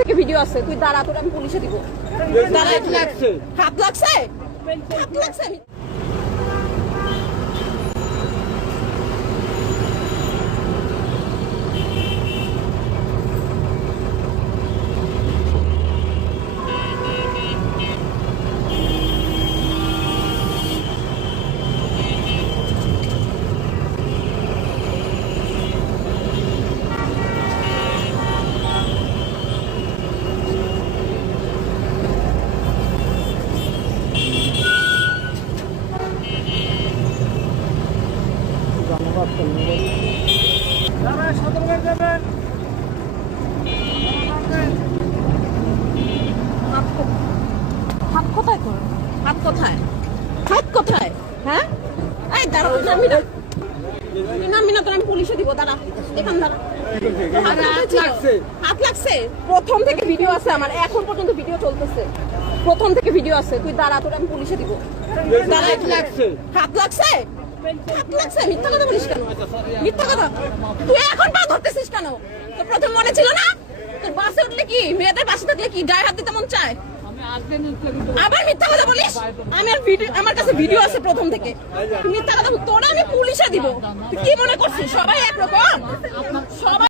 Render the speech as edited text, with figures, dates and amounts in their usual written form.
থেকে ভিডিও আছে, তুই দাঁড়া, তোর আমি পুলিশে দিব। হাত লাগছে, হাত লাগছে। হাত কোথায় তোর? হাত কোথায়? হাত কোথায়? হ্যাঁ, এই দাঁড়া, নামি না, তোর আমি পুলিশে দিব। দাঁড়া, এখান দাঁড়া। হাত লাগছে। প্রথম থেকে ভিডিও আছে আমার, এখন পর্যন্ত ভিডিও চলতেছে। প্রথম থেকে ভিডিও আছে, তুই দাঁড়া, তোর আমি পুলিশে দিব। দাঁড়া, হাত লাগছে। মিথ্যা কথা বলিস কেন? মিথ্যা কথা। তুই এখন পা ধরতেছিস কেন? তোর প্রথম মনে ছিল না? তোর বাসে উঠলে কি, মেয়েদের পাশে থাকলে কি গায়ে হাত দিতে মন চায়? আবার মিথ্যা কথা বলিস? আমার কাছে ভিডিও আছে প্রথম থেকে। মিথ্যা কথা, তোরা আমি পুলিশে দিব। তুই কি মনে করছিস সবাই একরকম? সবাই